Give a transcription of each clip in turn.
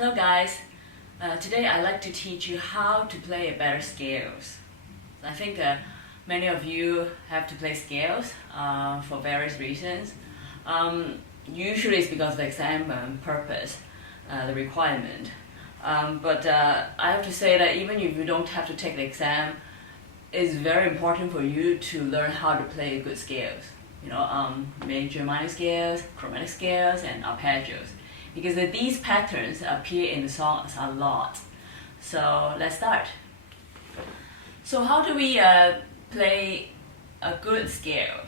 Hello guys, today I'd like to teach you how to play better scales. I think many of you have to play scales for various reasons. Usually it's because of exam purpose, the requirement. But I have to say that even if you don't have to take the exam, it's very important for you to learn how to play good scales. Major, minor scales, chromatic scales, and arpeggios. Because these patterns appear in the songs a lot. So let's start. So how do we play a good scale?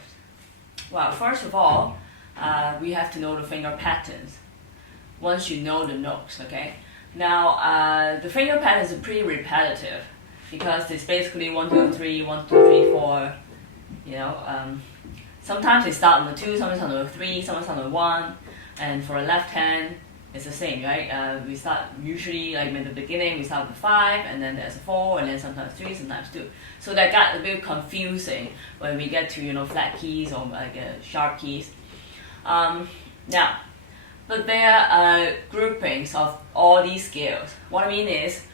Well, first of all, we have to know the finger patterns. Once you know the notes, okay? Now, the finger patterns are pretty repetitive because it's basically 1, 2, 3, 1, 2, 3, 4. Sometimes they start on the 2, sometimes on the 3, sometimes on the 1. And for the left hand, it's the same, right? We start usually like in the beginning, we start with 5, and then there's a 4, and then sometimes 3, sometimes 2. So that got a bit confusing when we get to flat keys or like sharp keys. Now, but there are groupings of all these scales. What I mean is,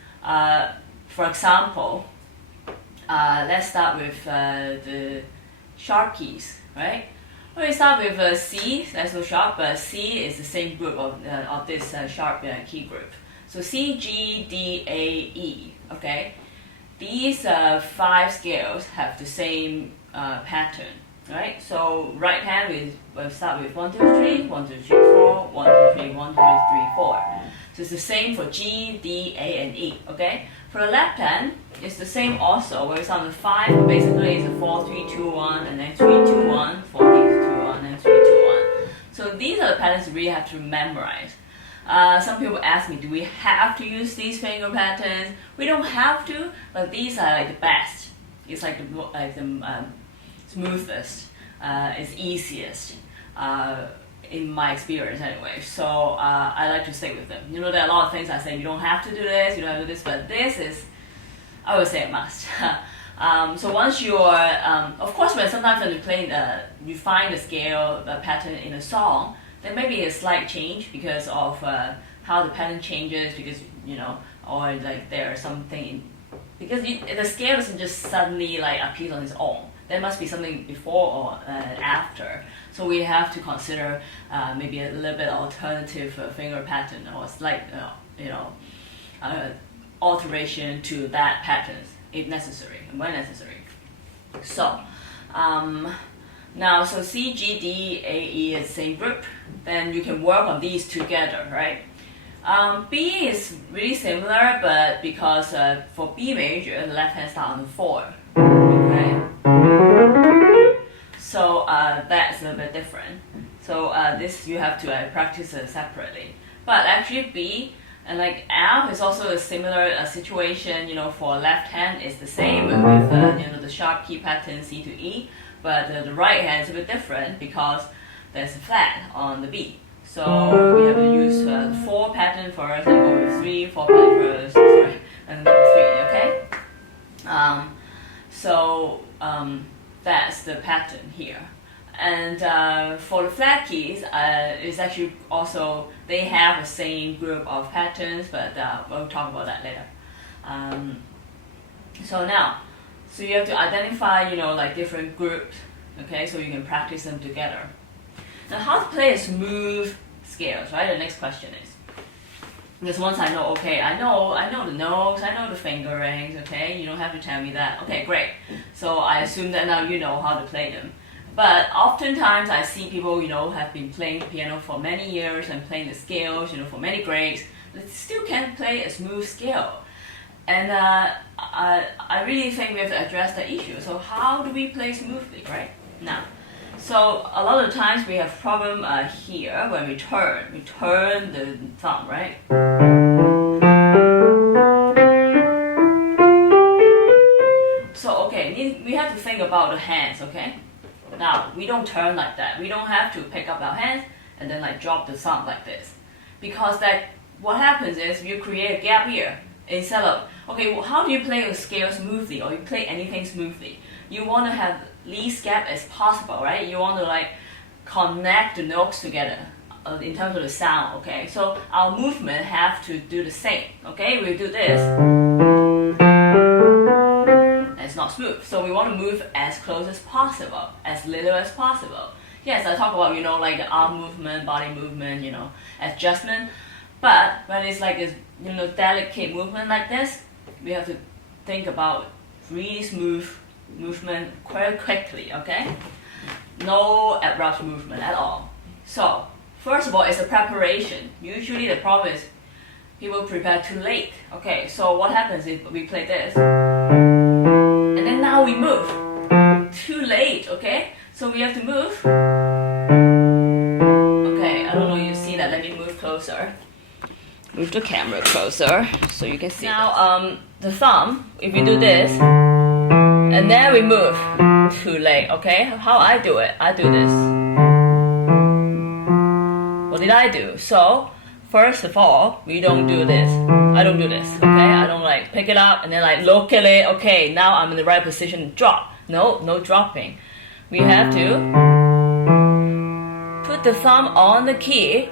for example, let's start with the sharp keys, right? We start with C, that's so sharp, but C is the same group of this sharp key group. So C, G, D, A, E, okay? These 5 scales have the same pattern, right? So right hand we'll start with 1, 2, 3, 1, 2, 3, 4, 1, 2, 3, 1, 2, 3, 4. So it's the same for G, D, A, and E, okay? For the left hand, it's the same also, where we start with 5, basically it's a 4, 3, 2, 1, and then 3, 2, 1, 4, 3, 2, 1, and 3, 2, 1. So these are the patterns you really have to memorize. Some people ask me, do we have to use these finger patterns? We don't have to, but these are like the best. It's like the smoothest, it's easiest. In my experience anyway, so I like to stick with them. There are a lot of things I say, you don't have to do this, you don't have to do this, but this is, I would say, a must. So once you're, of course, sometimes when you play, you find the scale, the pattern in a song, there may be a slight change because of how the pattern changes, because, or like there's something, because the scale doesn't just suddenly like appear on its own. There must be something before or after. So we have to consider maybe a little bit alternative finger pattern or slight, alteration to that pattern if necessary and when necessary. So now, so C, G, D, A, E is the same group. Then you can work on these together, right? B is really similar, but because for B major, the left hand starts on the 4. Okay. So that's a little bit different. So this you have to practice separately. But actually B and like F is also a similar situation. For left hand it's the same with the sharp key pattern C to E, but the right hand is a bit different because there's a flat on the B. So we have to use the 4 pattern first and go with 3, 4 pattern first, sorry, and go with 3. Okay. That's the pattern here. And for the flat keys, it's actually also, they have the same group of patterns, but we'll talk about that later. So you have to identify, like different groups, okay, so you can practice them together. Now, how to play a smooth scales, right? The next question is, because once I know, okay, I know the notes, I know the fingerings, okay? You don't have to tell me that. Okay, great. So I assume that now you know how to play them. But oftentimes I see people, have been playing piano for many years and playing the scales, for many grades, but still can't play a smooth scale. And I really think we have to address that issue. So how do we play smoothly, right? Now, so a lot of times we have problem here when we turn the thumb, right? So okay, we have to think about the hands, okay? Now, we don't turn like that. We don't have to pick up our hands and then like drop the thumb like this. Because what happens is you create a gap here. Instead of, okay, well, how do you play a scale smoothly or you play anything smoothly? You want to have least gap as possible, right? You want to like connect the notes together. in terms of the sound, okay? So our movement have to do the same, okay? We do this. It's not smooth. So we want to move as close as possible, as little as possible. Yes, I talk about, like the arm movement, body movement, adjustment. But when it's like this, delicate movement like this, we have to think about really smooth movement quite quickly, okay? No abrupt movement at all. So, first of all, it's a preparation. Usually the problem is people prepare too late. Okay, so what happens if we play this? And then now we move. Too late, okay? So we have to move. Okay, I don't know if you see that. Let me move closer. Move the camera closer so you can see. Now, the thumb, if we do this, and then we move. Too late, okay? How I do it? I do this. What did I do? So, first of all, we don't do this. I don't do this, okay? I don't like pick it up and then like look at it. Okay, now I'm in the right position to drop. No dropping. We have to put the thumb on the key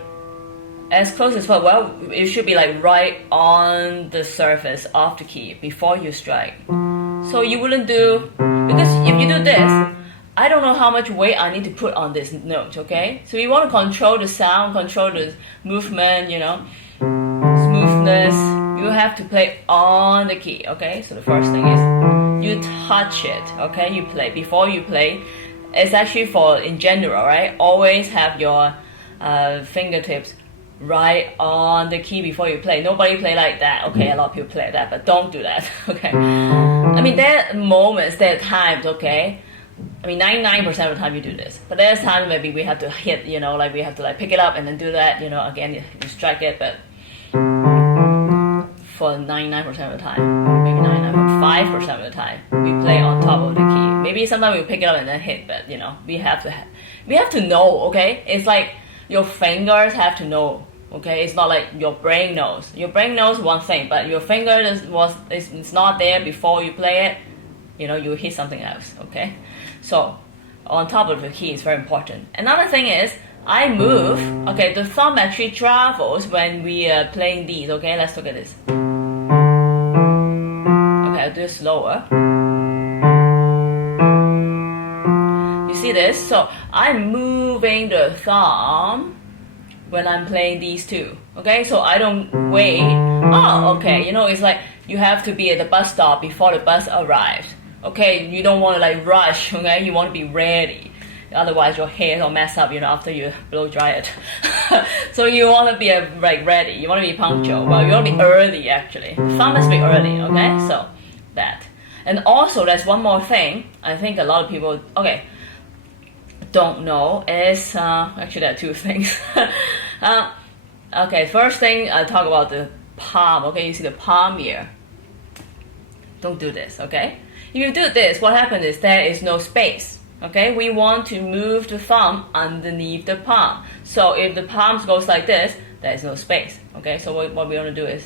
as close as possible. Well, it should be like right on the surface of the key before you strike. So you wouldn't do, because if you do this, I don't know how much weight I need to put on this note, okay? So you want to control the sound, control the movement, smoothness. You have to play on the key, okay? So the first thing is you touch it, okay? You play. Before you play, it's actually for in general, right? Always have your fingertips right on the key before you play. Nobody play like that. Okay, a lot of people play that, but don't do that, okay? I mean, there are moments, there are times, okay? I mean, 99% of the time you do this. But there's times maybe we have to hit, like we have to like pick it up and then do that, again, you strike it, but for 99% of the time, maybe 99.5% of the time, we play on top of the key. Maybe sometimes we pick it up and then hit, but we have to know, okay? It's like your fingers have to know, okay? It's not like your brain knows. Your brain knows one thing, but your finger it's not there before you play it. You hit something else, okay? So, on top of the key is very important. Another thing is, I move, okay, the thumb actually travels when we are playing these, okay? Let's look at this. Okay, I'll do it slower. You see this? So, I'm moving the thumb when I'm playing these two, okay? So, I don't wait. Oh, okay, it's like you have to be at the bus stop before the bus arrives. Okay, you don't want to like rush, okay? You want to be ready. Otherwise your hair will mess up, after you blow dry it. So you want to be like ready. You want to be punctual. Well, you want to be early actually. Thumb must be early, okay? So that. And also there's one more thing. I think a lot of people, don't know is, actually there are two things. Okay, first thing I talk about the palm, okay? You see the palm here. Don't do this, okay? If you do this, what happens is there is no space, okay? We want to move the thumb underneath the palm. So if the palm goes like this, there is no space, okay? So what we want to do is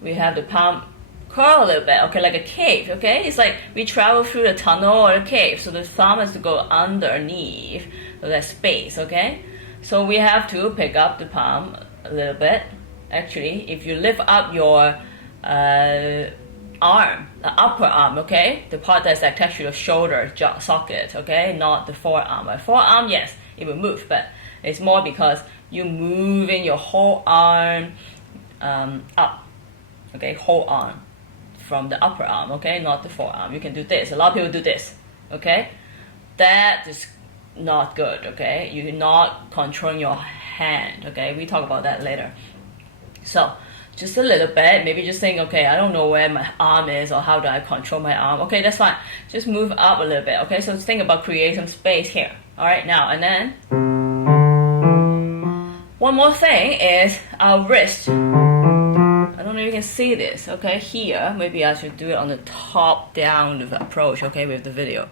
we have the palm curl a little bit, okay, like a cave, okay? It's like we travel through the tunnel or a cave, so the thumb has to go underneath, so there's space, okay? So we have to pick up the palm a little bit. Actually, if you lift up your arm, the upper arm, okay? The part that's attached to your shoulder socket, okay? Not the forearm. My forearm, yes, it will move, but it's more because you moving your whole arm up, okay? Whole arm from the upper arm, okay? Not the forearm. You can do this. A lot of people do this, okay? That is not good, okay? You're not controlling your hand, okay? We talk about that later. So, just a little bit, maybe just think, okay, I don't know where my arm is or how do I control my arm. Okay, that's fine. Just move up a little bit, okay? So think about creating some space here. Alright, now, and then one more thing is our wrist. I don't know if you can see this, okay? Here, maybe I should do it on the top-down approach, okay, with the video.